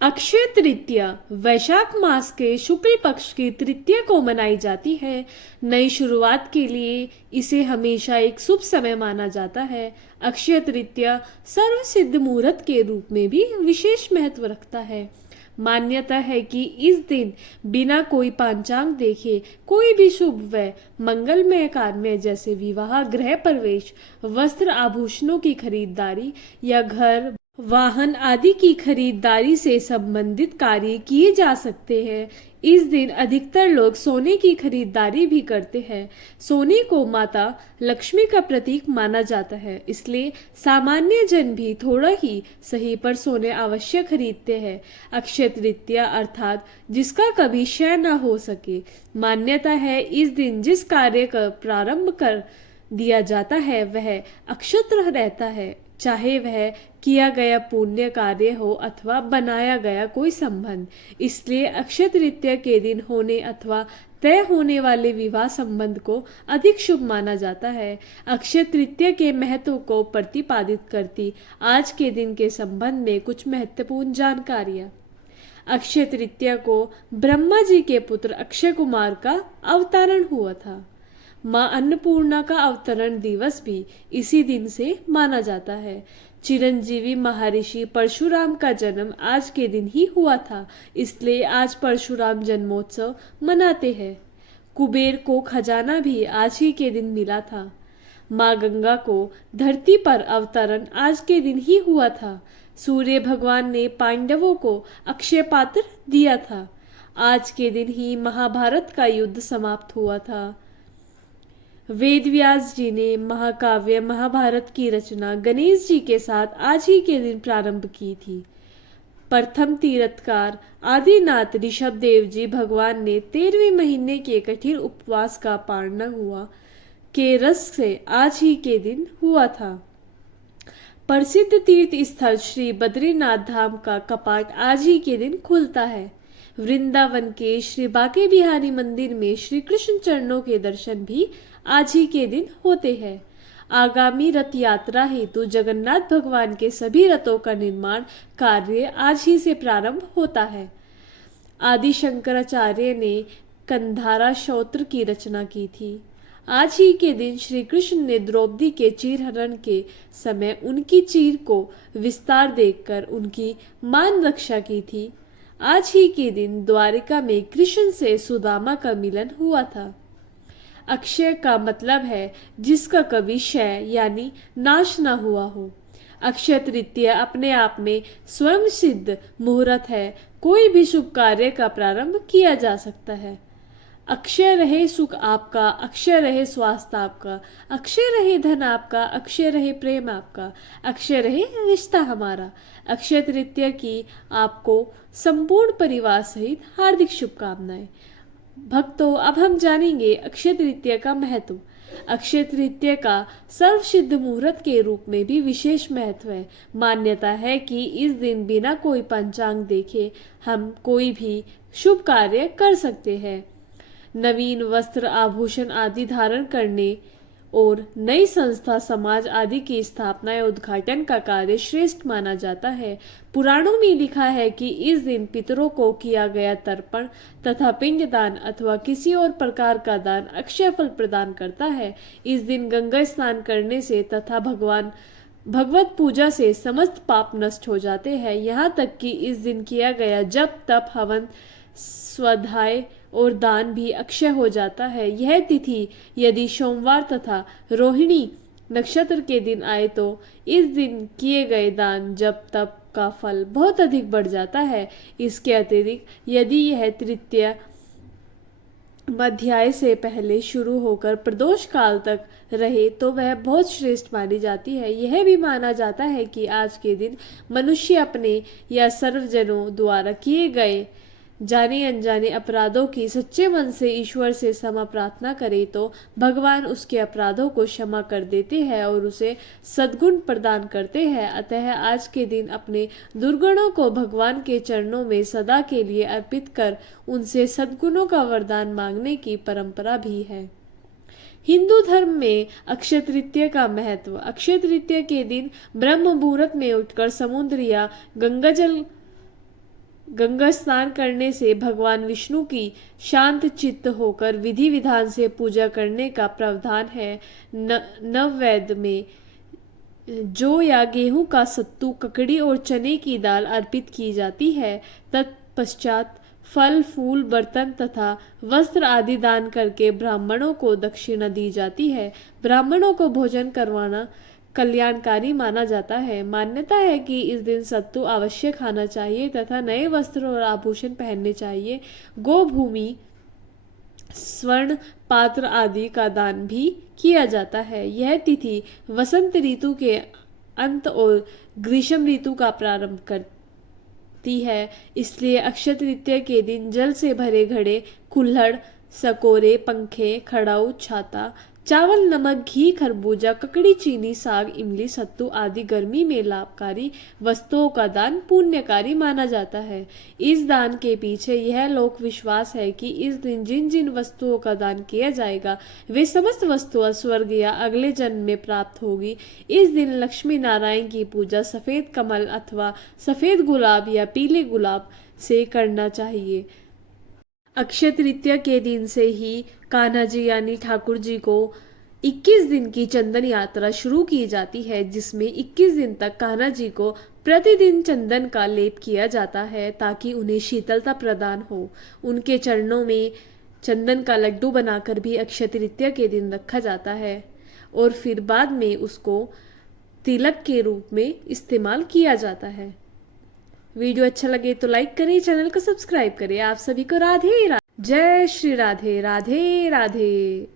अक्षय तृतीया वैशाख मास के शुक्ल पक्ष की तृतीया को मनाई जाती है। नई शुरुआत के लिए इसे हमेशा एक शुभ समय माना जाता है। अक्षय तृतीया सर्व सिद्ध मुहूर्त के रूप में भी विशेष महत्व रखता है। मान्यता है कि इस दिन बिना कोई पंचांग देखे कोई भी शुभ व मंगलमय कार्य जैसे विवाह, गृह प्रवेश, वस्त्र आभूषणों की खरीदारी या घर, वाहन आदि की खरीदारी से संबंधित कार्य किए जा सकते हैं। इस दिन अधिकतर लोग सोने की खरीदारी भी करते हैं। सोने को माता लक्ष्मी का प्रतीक माना जाता है, इसलिए सामान्य जन भी थोड़ा ही सही पर सोने अवश्य खरीदते हैं। अक्षय तृतीया अर्थात जिसका कभी क्षय न हो सके। मान्यता है इस दिन जिस कार्य का प्रारंभ कर दिया जाता है वह अक्षत रहता है, चाहे वह किया गया पुण्य कार्य हो अथवा बनाया गया कोई संबंध। इसलिए अक्षय तृतीया के दिन होने अथवा तय होने वाले विवाह संबंध को अधिक शुभ माना जाता है। अक्षय तृतीया के महत्व को प्रतिपादित करती आज के दिन के संबंध में कुछ महत्वपूर्ण जानकारियां। अक्षय तृतीया को ब्रह्मा जी के पुत्र अक्षय कुमार का अवतरण हुआ था। माँ अन्नपूर्णा का अवतरण दिवस भी इसी दिन से माना जाता है। चिरंजीवी महर्षि परशुराम का जन्म आज के दिन ही हुआ था, इसलिए आज परशुराम जन्मोत्सव मनाते हैं। कुबेर को खजाना भी आज ही के दिन मिला था। माँ गंगा को धरती पर अवतरण आज के दिन ही हुआ था। सूर्य भगवान ने पांडवों को अक्षय पात्र दिया था। आज के दिन ही महाभारत का युद्ध समाप्त हुआ था। वेद व्यास जी ने महाकाव्य महाभारत की रचना गणेश जी के साथ आज ही के दिन प्रारंभ की थी। प्रथम तीर्थकार आदिनाथ ऋषभ देव जी भगवान ने 13वें महीने के कठिन उपवास का पारण हुआ के रस से आज ही के दिन हुआ था। प्रसिद्ध तीर्थ स्थल श्री बद्रीनाथ धाम का कपाट आज ही के दिन खुलता है। वृंदावन के श्री बांके बिहारी मंदिर में श्री कृष्ण चरणों के दर्शन भी आज ही के दिन होते हैं। आगामी रथ यात्रा हेतु जगन्नाथ भगवान के सभी रथों का निर्माण कार्य आज ही से प्रारंभ होता है। आदि शंकराचार्य ने कंधारा स्तोत्र की रचना की थी। आज ही के दिन श्री कृष्ण ने द्रौपदी के चीरहरण के समय उनकी चीर को विस्तार देखकर उनकी मान रक्षा की थी। आज ही के दिन द्वारिका में कृष्ण से सुदामा का मिलन हुआ था। अक्षय का मतलब है जिसका कभी क्षय यानी नाश न हुआ हो। अक्षय तृतीया अपने आप में स्वयं सिद्ध मुहूर्त है। कोई भी शुभ कार्य का प्रारंभ किया जा सकता है। अक्षय रहे सुख आपका, अक्षय रहे स्वास्थ्य आपका, अक्षय रहे धन आपका, अक्षय रहे प्रेम आपका, अक्षय रहे रिश्ता हमारा। अक्षय तृतीया की आपको संपूर्ण परिवार सहित हार्दिक शुभकामनाएं। भक्तों, अब हम जानेंगे अक्षय तृतीया का महत्व। अक्षय तृतीया का सर्वसिद्ध मुहूर्त के रूप में भी विशेष महत्व है। मान्यता है कि इस दिन बिना कोई पंचांग देखे हम कोई भी शुभ कार्य कर सकते हैं। नवीन वस्त्र आभूषण आदि धारण करने और नई संस्था समाज आदि की स्थापना या उद्घाटन का कार्य श्रेष्ठ माना जाता है। पुराणों में लिखा है कि इस दिन पितरों को किया गया तर्पण तथा पिंडदान अथवा किसी और प्रकार का दान अक्षय फल प्रदान करता है। इस दिन गंगा स्नान करने से तथा भगवत पूजा से समस्त पाप नष्ट हो जाते हैं। यहाँ तक कि इस दिन किया गया जप तप हवन स्वाध्याय और दान भी अक्षय हो जाता है। यह तिथि यदि सोमवार तथा रोहिणी नक्षत्र के दिन आए तो इस दिन किए गए दान जप तप का फल बहुत अधिक बढ़ जाता है। इसके अतिरिक्त यदि यह तृतीया मध्याय से पहले शुरू होकर प्रदोष काल तक रहे तो वह बहुत श्रेष्ठ मानी जाती है। यह भी माना जाता है कि आज के दिन मनुष्य अपने या सर्वजनों द्वारा किए गए जाने अनजाने अपराधों की सच्चे मन से ईश्वर से क्षमा प्रार्थना करे तो भगवान उसके अपराधों को क्षमा कर देते हैं और उसे सद्गुण प्रदान करते हैं। अतः आज के दिन अपने दुर्गुणों को भगवान के चरणों में सदा के लिए अर्पित कर उनसे सद्गुणों का वरदान मांगने की परंपरा भी है। हिंदू धर्म में अक्षय तृतीया का महत्व। अक्षय तृतीया के दिन ब्रह्म मुहूर्त में उठकर समुद्र या गंगा जल गंगा स्नान करने से भगवान विष्णु की शांत चित्त होकर विधि विधान से पूजा करने का प्रावधान है। नववेद में जौ या गेहूं का सत्तू, ककड़ी और चने की दाल अर्पित की जाती है। तत्पश्चात फल, फूल, बर्तन तथा वस्त्र आदि दान करके ब्राह्मणों को दक्षिणा दी जाती है। ब्राह्मणों को भोजन करवाना कल्याणकारी माना जाता है। मान्यता है कि इस दिन सत्तू अवश्य खाना चाहिए तथा नए वस्त्र और आभूषण पहनने चाहिए। गोभूमि, स्वर्ण पात्र आदि का दान भी किया जाता है। यह तिथि वसंत ऋतु के अंत और ग्रीष्म ऋतु का प्रारंभ करती है, इसलिए अक्षय तृतीया के दिन जल से भरे घड़े, कुल्हड़, सकोरे, पंखे, खड़ाऊ, छाता, चावल, नमक, घी, खरबूजा, ककड़ी, चीनी, साग, इमली, सत्तू आदि गर्मी में लाभकारी वस्तुओं का दान पुण्यकारी माना जाता है। इस दान के पीछे यह लोक विश्वास है कि इस दिन जिन जिन वस्तुओं का दान किया जाएगा वे समस्त वस्तुएं स्वर्ग या अगले जन्म में प्राप्त होगी। इस दिन लक्ष्मी नारायण की पूजा सफेद कमल अथवा सफेद गुलाब या पीले गुलाब से करना चाहिए। अक्षय तृतीया के दिन से ही कान्हा जी यानी ठाकुर जी को 21 दिन की चंदन यात्रा शुरू की जाती है, जिसमें 21 दिन तक कान्हा जी को प्रतिदिन चंदन का लेप किया जाता है ताकि उन्हें शीतलता प्रदान हो। उनके चरणों में चंदन का लड्डू बनाकर भी अक्षय तृतीया के दिन रखा जाता है और फिर बाद में उसको तिलक के रूप में इस्तेमाल किया जाता है। वीडियो अच्छा लगे तो लाइक करें, चैनल को सब्सक्राइब करें। आप सभी को राधे राधे। जय श्री राधे राधे राधे।